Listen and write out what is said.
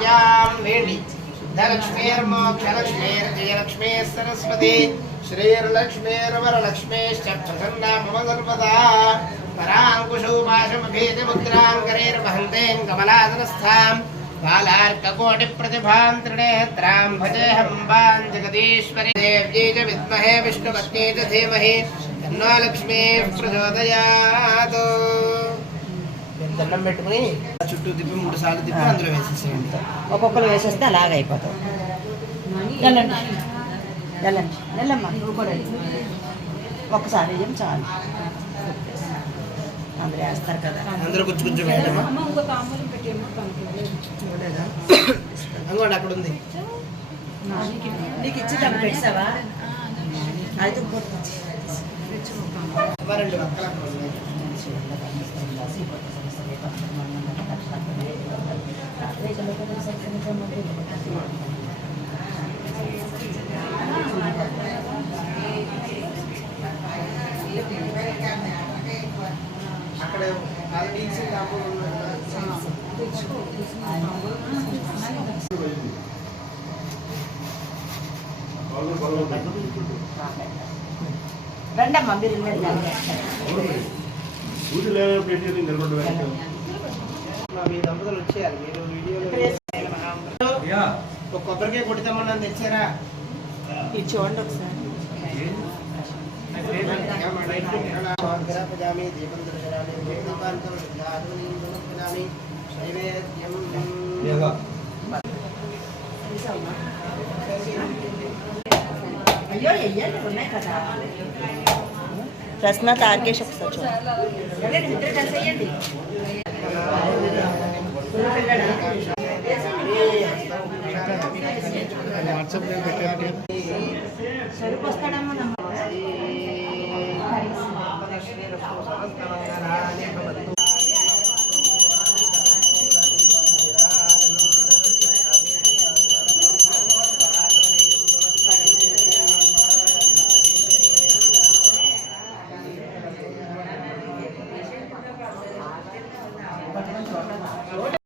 श्रियां वेण्डि धनलक्ष्मीर्मोक्षलक्ष्मीर्जयलक्ष्मी सरस्वती श्रीर्लक्ष्मीर्वरलक्ष्मीश्च प्रसन्ना मम सर्वदा पराङ्कुशौ पाशमभेदमुद्राङ्करैर्वहन्तें कमलादनस्थां बालार्ककोटिप्रतिभां त्रिनेत्रां भजेऽहं वां जगदीश्वरी देव्यै च विद्महे विष्णुपत्न्यै च धीमहि तन्नो लक्ष्मीः प्रचोदयात्। దండం పెట్టుకుని చుట్టూ తిప్పి 3 సార్లు తిప్పి అందులో వేసేసేయండి. ఒక్కొక్కరు వేసేస్తే అలాగే అయిపోతుంది. వెళ్ళండి వెళ్ళండి వెళ్ళమ్మా, నువ్వు కూడా ఒక్కసారి ఏం చాలు. అందరూ వేస్తారు కదా, అందరూ కొంచెం కొంచెం వేయడమా. అంగోండి అక్కడ ఉంది, నీకు ఇచ్చి తను పెట్టావా? అయితే మరండి అక్కడ అక్కడ రండమ్మా మీరు మీ దంపతులు వచ్చేయాలి. మీరు వీడియోలో ఒక కొబ్బరికాయ కొడితేమన్నా తెచ్చారా? ఇది చూడండి ఒకసారి. అయ్యో వెయ్యండి, ఉన్నాయి కదా. ప్రశ్న తార్కేష్ ఒకసారి చూడండి. సరిపోస్తాడమ్మా.